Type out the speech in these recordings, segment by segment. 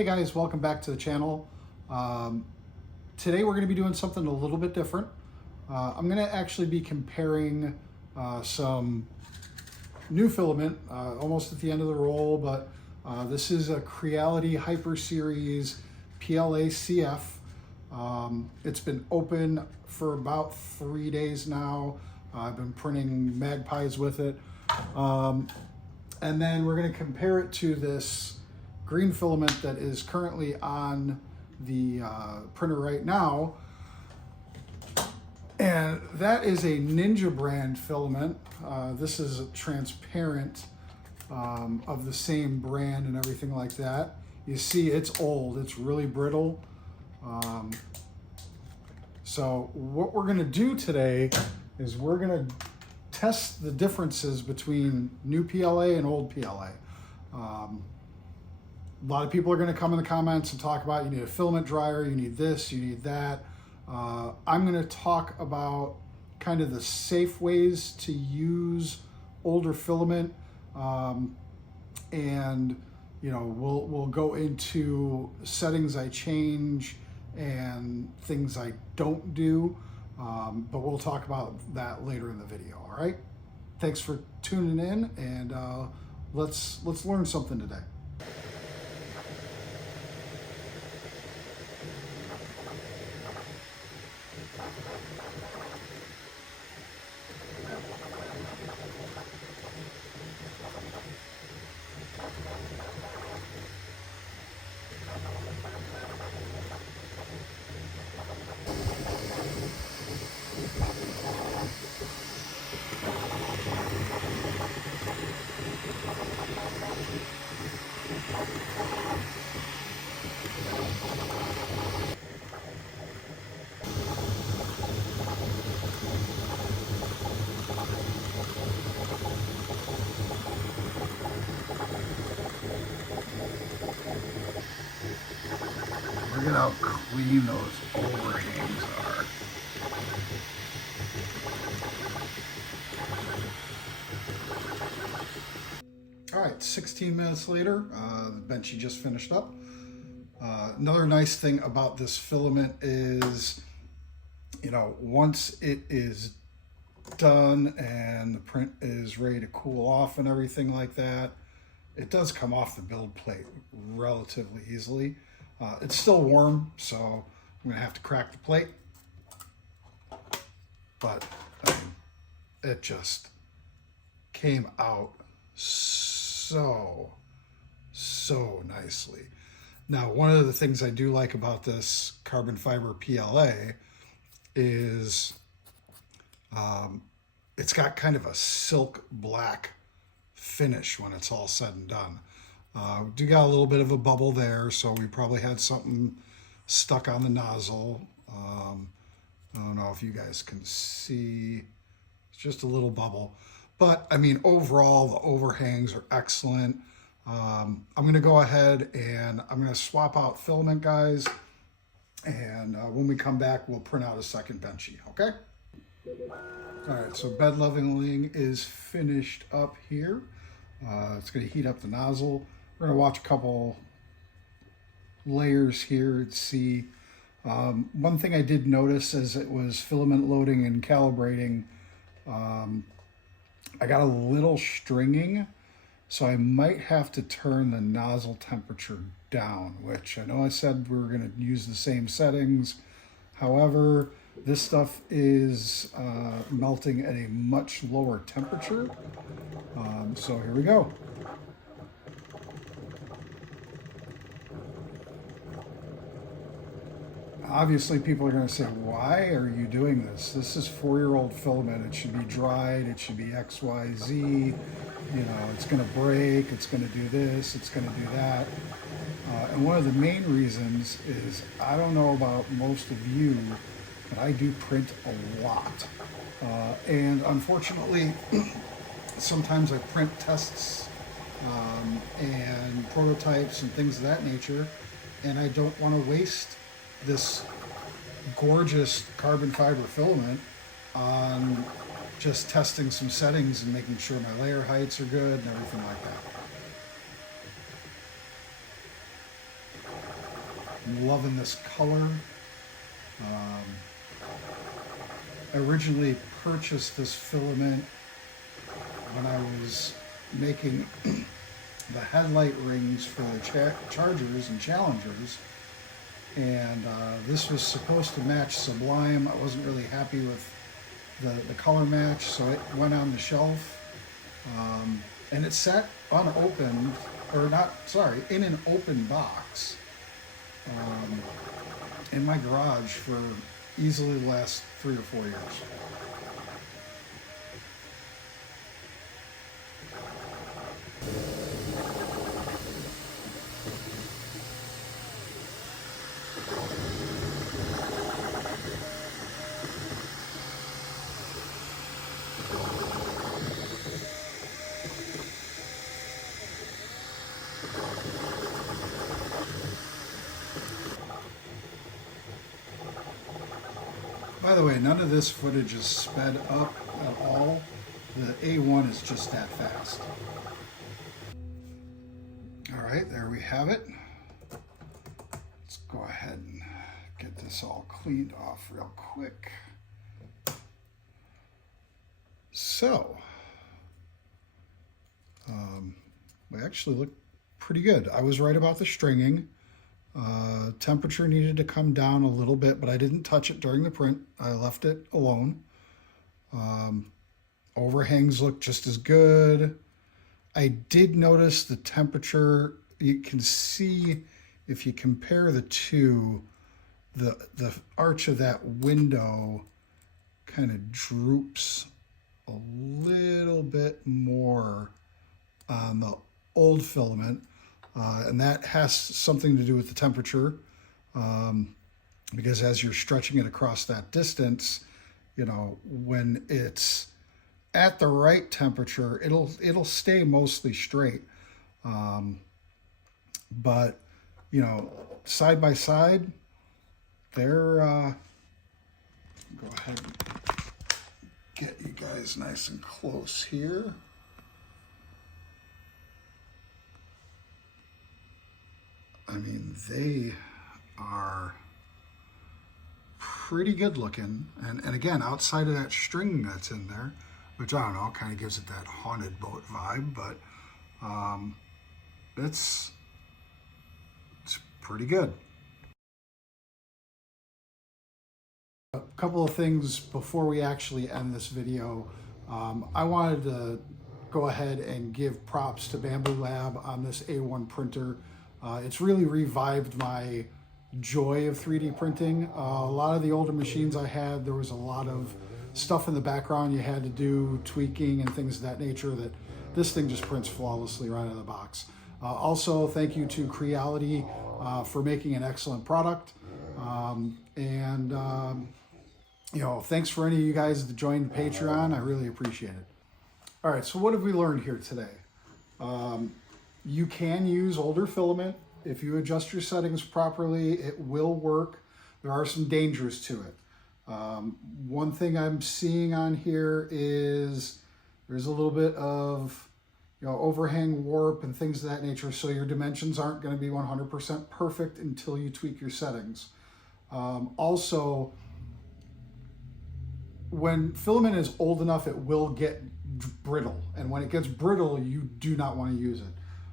Hey guys, welcome back to the channel. Today we're going to be doing something a little bit different. I'm going to actually be comparing some new filament, almost at the end of the roll, but this is a Creality Hyper Series PLA-CF. It's been open for about 3 days now. I've been printing magpies with it. And then we're going to compare it to this green filament that is currently on the printer right now. And that is a Ninja brand filament. This is a transparent of the same brand and everything like that. You see it's old, it's really brittle. So what we're gonna do today is we're gonna test the differences between new PLA and old PLA. A lot of people are going to come in the comments and talk about you need a filament dryer, you need this, you need that. I'm going to talk about kind of the safe ways to use older filament, and we'll go into settings I change and things I don't do, but we'll talk about that later in the video. All right, thanks for tuning in, and let's learn something today. Look at how clean those overhangs are. All right, 16 minutes later, the benchy just finished up. Another nice thing about this filament is, once it is done and the print is ready to cool off and everything like that, it does come off the build plate relatively easily. It's still warm, so I'm gonna have to crack the plate, but it just came out so nicely. Now, one of the things I do like about this carbon fiber PLA is it's got kind of a silk black finish when it's all said and done. We do got a little bit of a bubble there, so we probably had something stuck on the nozzle. I don't know if you guys can see, it's just a little bubble. But I mean, overall, the overhangs are excellent. I'm gonna go ahead and I'm gonna swap out filament, guys. And when we come back, we'll print out a second benchy, okay? All right, so bed leveling is finished up here. It's gonna heat up the nozzle. We're gonna watch a couple layers here and see. One thing I did notice as it was filament loading and calibrating, I got a little stringing, so I might have to turn the nozzle temperature down, which I know I said we were gonna use the same settings. However, this stuff is melting at a much lower temperature. So here we go. Obviously, people are going to say, why are you doing this? This is 4-year-old filament. It should be dried. It should be XYZ. It's going to break. It's going to do this. It's going to do that. And one of the main reasons is, I don't know about most of you, but I do print a lot. And unfortunately, sometimes I print tests and prototypes and things of that nature, and I don't want to waste this gorgeous carbon fiber filament on just testing some settings and making sure my layer heights are good and everything like that. I'm loving this color. I originally purchased this filament when I was making the headlight rings for the Chargers and Challengers, and this was supposed to match Sublime. I wasn't really happy with the color match, so it went on the shelf, and it sat unopened, or not, sorry, in an open box in my garage for easily the last 3 or 4 years. By the way, none of this footage is sped up at all. The A1 is just that fast. All right, there we have it. Let's go ahead and get this all cleaned off real quick. So, we actually look pretty good. I was right about the stringing. Temperature needed to come down a little bit, but I didn't touch it during the print. I left it alone. Overhangs look just as good. I did notice the temperature. You can see if you compare the two, the arch of that window kind of droops a little bit more on the old filament. And that has something to do with the temperature, because as you're stretching it across that distance, you know, when it's at the right temperature, it'll stay mostly straight. But you know, side by side, they're go ahead and get you guys nice and close here. I mean, they are pretty good looking. And again, outside of that string that's in there, which I don't know, kind of gives it that haunted boat vibe, but it's pretty good. A couple of things before we actually end this video. I wanted to go ahead and give props to Bamboo Lab on this A1 printer. It's really revived my joy of 3D printing. A lot of the older machines I had, there was a lot of stuff in the background you had to do, tweaking and things of that nature, that this thing just prints flawlessly right out of the box. Also, thank you to Creality for making an excellent product. You know, thanks for any of you guys that joined Patreon. I really appreciate it. All right, so what have we learned here today? You can use older filament. If you adjust your settings properly, it will work. There are some dangers to it. One thing I'm seeing on here is there's a little bit of, you know, overhang warp and things of that nature, so your dimensions aren't going to be 100% perfect until you tweak your settings. Also, when filament is old enough, it will get brittle, and when it gets brittle, you do not want to use it.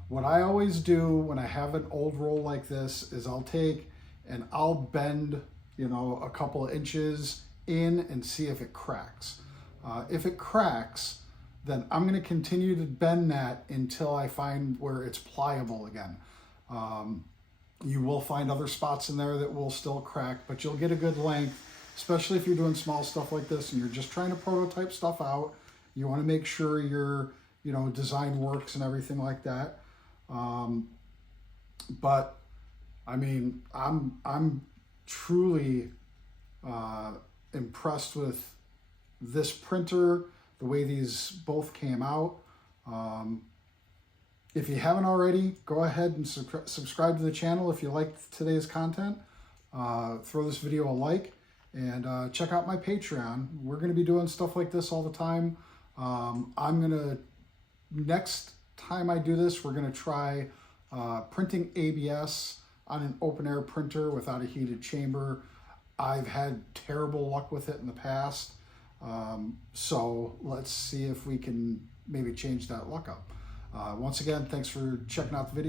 What I always do when I have an old roll like this is I'll take and I'll bend, you know, a couple of inches in and see if it cracks. If it cracks, then I'm going to continue to bend that until I find where it's pliable again. You will find other spots in there that will still crack, but you'll get a good length, especially if you're doing small stuff like this and you're just trying to prototype stuff out. You want to make sure your, you know, design works and everything like that. But I mean, I'm truly impressed with this printer, the way these both came out. If you haven't already, go ahead and subscribe to the channel if you liked today's content. Throw this video a like, and check out my Patreon. We're going to be doing stuff like this all the time. Next time I do this, we're going to try printing ABS on an open air printer without a heated chamber. I've had terrible luck with it in the past. So let's see if we can maybe change that luck up. Once again, thanks for checking out the video.